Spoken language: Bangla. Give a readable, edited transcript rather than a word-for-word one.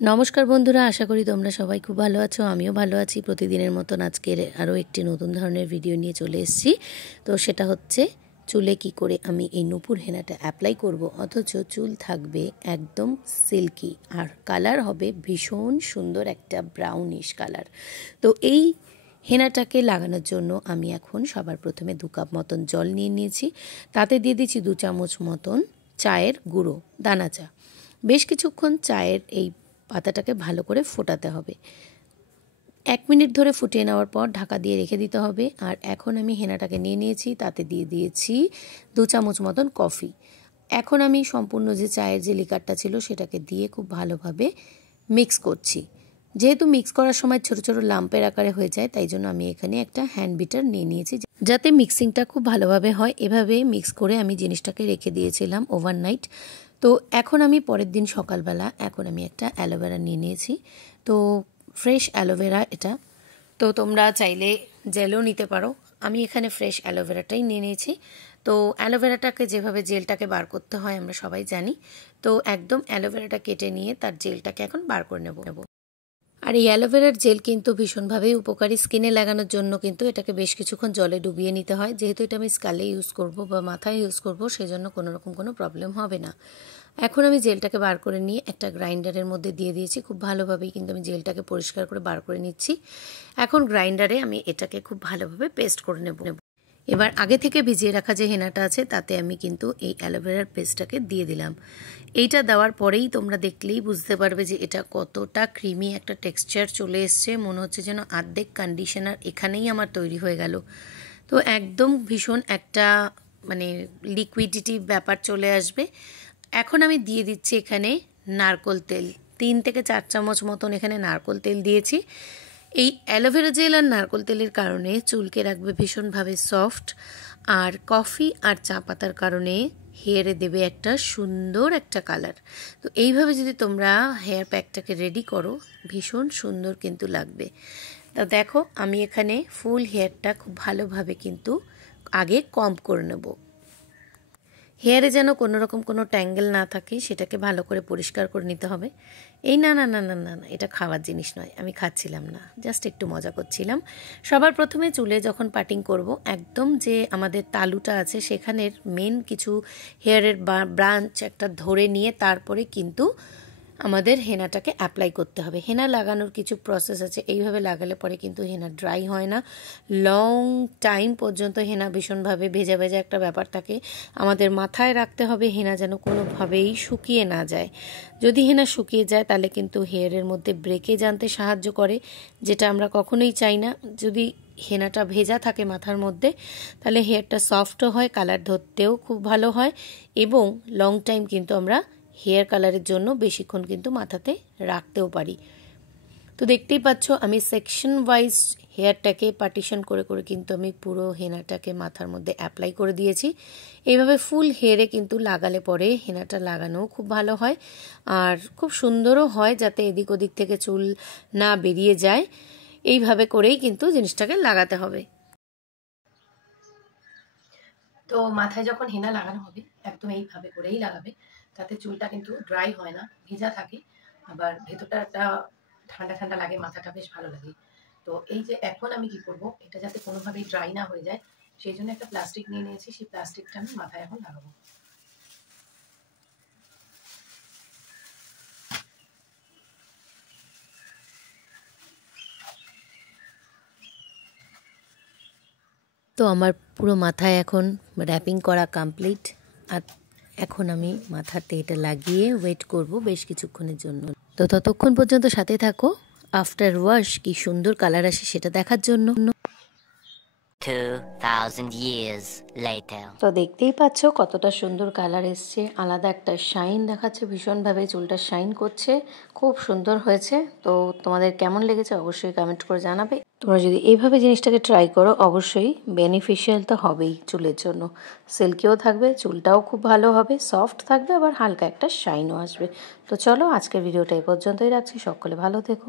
নমস্কার বন্ধুরা, আশা করি তোমরা সবাই খুব ভালো আছো। আমিও ভালো আছি। প্রতিদিনের মতন আজকের আরও একটি নতুন ধরনের ভিডিও নিয়ে চলে এসেছি। তো সেটা হচ্ছে চুলে কি করে আমি এই নূপুর হেনাটা অ্যাপ্লাই করব, অথচ চুল থাকবে একদম সিল্কি আর কালার হবে ভীষণ সুন্দর একটা ব্রাউনিশ কালার। তো এই হেনাটাকে লাগানোর জন্য আমি এখন সবার প্রথমে 2 কাপ মতন জল নিয়ে নিয়েছি। তাতে দিয়ে দিচ্ছি 2 চামচ মতন চায়ের গুঁড়ো, দানা চা। বেশ কিছুক্ষণ চায়ের এই পাতাটাকে ভালো করে ফোটাতে হবে। 1 মিনিট ধরে ফুটিয়ে নেওয়ার পর ঢাকা দিয়ে রেখে দিতে হবে। আর এখন আমি হেনাটাকে নিয়ে নিয়েছি, তাতে দিয়ে দিয়েছি 2 চামচ মতন কফি। এখন আমি সম্পূর্ণ যে চায়ের যে লিকারটা ছিল সেটাকে দিয়ে খুব ভালোভাবে মিক্স করছি। যেহেতু মিক্স করার সময় ছোট ছোট লাম্পের আকারে হয়ে যায়, তাই জন্য আমি এখানে একটা হ্যান্ড বিটার নিয়ে নিয়েছি যাতে মিক্সিংটা খুব ভালোভাবে হয়। এভাবে মিক্স করে আমি জিনিসটাকে রেখে দিয়েছিলাম ওভারনাইট। তো এখন আমি পরের দিন সকালবেলা এখন আমি একটা অ্যালোভেরা নিয়ে নিয়েছি। তো ফ্রেশ অ্যালোভেরা এটা, তো তোমরা চাইলে জেলও নিতে পারো। আমি এখানে ফ্রেশ অ্যালোভেরাটাই নিয়ে নিয়েছি। তো অ্যালোভেরাটাকে যেভাবে জেলটাকে বার করতে হয় আমরা সবাই জানি। তো একদম অ্যালোভেরাটা কেটে নিয়ে তার জেলটাকে এখন বার করে নেব। আর এই অ্যালোভেরার জেল কিন্তু ভীষণভাবেই উপকারী। স্কিনে লাগানোর জন্য কিন্তু এটাকে বেশ কিছুক্ষণ জলে ডুবিয়ে নিতে হয়। যেহেতু এটা আমি স্কালে ইউজ করব বা মাথায় ইউজ করব, সেজন্য কোনোরকম কোনো প্রবলেম হবে না। এখন আমি জেলটাকে বার করে নিয়ে একটা গ্রাইন্ডারের মধ্যে দিয়ে দিয়েছি। খুব ভালোভাবেই কিন্তু আমি জেলটাকে পরিষ্কার করে বার করে নিচ্ছি। এখন গ্রাইন্ডারে আমি এটাকে খুব ভালোভাবে পেস্ট করে নেব। এবার আগে থেকে ভিজিয়ে রাখা যে হেনাটা আছে তাতে আমি কিন্তু এই অ্যালোভেরার পেস্টটাকে দিয়ে দিলাম। এইটা দেওয়ার পরেই তোমরা দেখলেই বুঝতে পারবে যে এটা কতটা ক্রিমি একটা টেক্সচার চলে এসছে। মনে হচ্ছে যেন অর্ধেক কন্ডিশনার এখানেই আমার তৈরি হয়ে গেল। তো একদম ভীষণ একটা মানে লিকুইডিটি ব্যাপার চলে আসবে। এখন আমি দিয়ে দিচ্ছি এখানে নারকোল তেল। 3 থেকে 4 চামচ মতন এখানে নারকোল তেল দিয়েছি। এই অ্যালোভেরা জেল আর নারকোল তেলের কারণে চুলকে রাখবে ভীষণভাবে সফট, আর কফি আর চা পাতার কারণে হেয়ারে দেবে একটা সুন্দর একটা কালার। তো এইভাবে যদি তোমরা হেয়ার প্যাকটাকে রেডি করো, ভীষণ সুন্দর কিন্তু লাগবে। তা দেখো, আমি এখানে ফুল হেয়ারটা খুব ভালোভাবে কিন্তু আগে কম্ব করে নেব। হেয়ারে যেন কোনো রকম কোনো ট্যাঙ্গেল না থাকে, সেটাকে ভালো করে পরিষ্কার করে নিতে হবে। এই না না না না না না, এটা খাওয়ার জিনিস নয়, আমি খাচ্ছিলাম না, জাস্ট একটু মজা করছিলাম। সবার প্রথমে চুলে যখন পাটিং করব, একদম যে আমাদের তালুটা আছে সেখানের মেন কিছু হেয়ারের ব্রাঞ্চ একটা ধরে নিয়ে তারপরে কিন্তু আমাদের হেনাটাকে অ্যাপ্লাই করতে হবে। হেনা লাগানোর কিছু প্রসেস আছে, এইভাবে লাগালে পরে কিন্তু হেনা ড্রাই হয় না। লং টাইম পর্যন্ত হেনা ভীষণভাবে ভেজা ভেজা একটা ব্যাপার থাকে। আমাদের মাথায় রাখতে হবে হেনা যেন কোনোভাবেই শুকিয়ে না যায়। যদি হেনা শুকিয়ে যায় তাহলে কিন্তু হেয়ারের মধ্যে ব্রেকেজ আনতে সাহায্য করে, যেটা আমরা কখনোই চাই না। যদি হেনাটা ভেজা থাকে মাথার মধ্যে, তাহলে হেয়ারটা সফটও হয়, কালার ধরতেও খুব ভালো হয়, এবং লং টাইম কিন্তু আমরা হেয়ার কালারের জন্য বেশিক্ষণ কিন্তু মাথাতে রাখতেও পারি। তো দেখতেই পাচ্ছ আমি সেকশন ওয়াইজ হেয়ারটাকে পার্টিশন করে করে কিন্তু আমি পুরো হেনাটাকে মাথার মধ্যে অ্যাপ্লাই করে দিয়েছি। এইভাবে ফুল হেয়ারে কিন্তু লাগালে পরে হেনাটা লাগানোও খুব ভালো হয় আর খুব সুন্দরও হয়, যাতে এদিক ওদিক থেকে চুল না বেরিয়ে যায়। এইভাবে করেই কিন্তু জিনিসটাকে লাগাতে হবে। তো মাথায় যখন হেনা লাগানো হবে একদম এইভাবে করেই লাগাবে, তাতে চুলটা কিন্তু ড্রাই হয় না, ভেজা থাকে, আবার ভেতরটা একটা ঠান্ডা ঠান্ডা লাগে, মাথাটা বেশ ভালো লাগে। তো এই যে এখন আমি কি করব, এটা যাতে কোনোভাবেই ড্রাই না হয়ে যায়, সেই জন্য একটা প্লাস্টিক নিয়ে নিয়েছি। সেই প্লাস্টিকটা আমি মাথায় এখন লাগাবো। তো আমার পুরো মাথায় এখন র্যাপিং করা কমপ্লিট। আর এখন আমি মাথাতে এটা লাগিয়ে ওয়েট করব বেশ কিছুক্ষণের জন্য। তো ততক্ষণ পর্যন্ত সাথে থাকো। আফটার ওয়াশ কি সুন্দর কালার আসে সেটা দেখার জন্য। 2000 years later. তো দেখতেই পাচ্ছ কতটা সুন্দর কালার এসছে, আলাদা একটা শাইন দেখাচ্ছে, ভীষণভাবে চুলটা শাইন করছে, খুব সুন্দর হয়েছে। তো তোমাদের কেমন লেগেছে অবশ্যই কমেন্ট করে জানাবে। তোমরা যদি এইভাবে জিনিসটাকে ট্রাই করো, অবশ্যই বেনিফিশিয়াল তো হবেই চুলের জন্য। সিল্কিও থাকবে, চুলটাও খুব ভালো হবে, সফট থাকবে, আবার হালকা একটা শাইনও আসবে। তো চলো, আজকের ভিডিওটা এই পর্যন্তই রাখছি। সকলে ভালো থেকো।